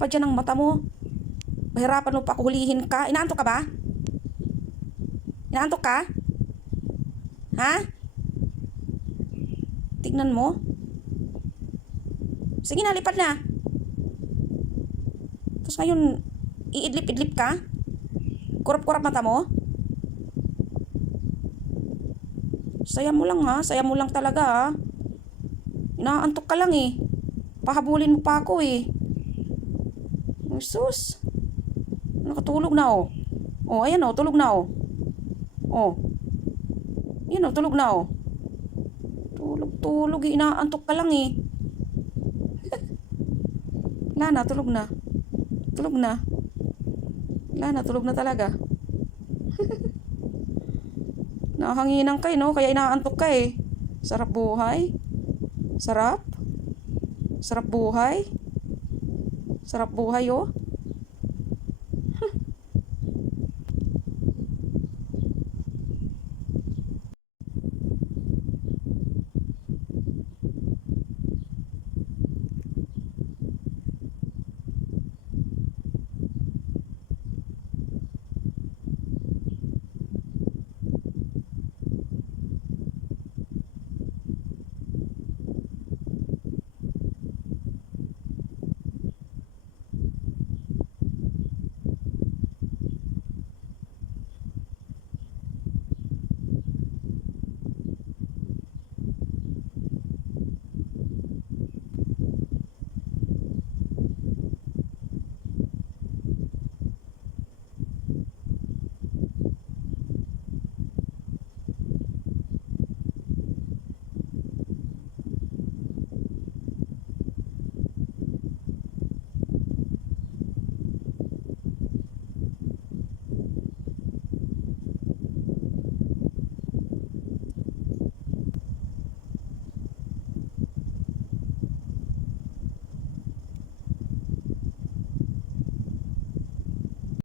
pa dyan ng mata mo. Mahirapan mo pa ako hulihin ka. Inaantok ka ba? Inaantok ka? Ha? Tignan mo. Sige na, lipad na. Tapos ngayon, iidlip-idlip ka? Kurap-kurap mata mo? Saya mo lang ha. Saya mo lang talaga ha. Inaantok ka lang eh. Pahabulin mo pa ako eh. Jesus. Nakatulog na oh. Oh, ayan oh, tulog na oh. Oh. Ayan oh, tulog na oh. Tulog, inaantok ka lang eh. Wala na, tulog na. Tulog na. Wala na, tulog na talaga. Nakahanginan ka eh, no? Kaya inaantok ka eh. Sarap buhay. Sarap. Sarap buhay. Sarap buhay oh.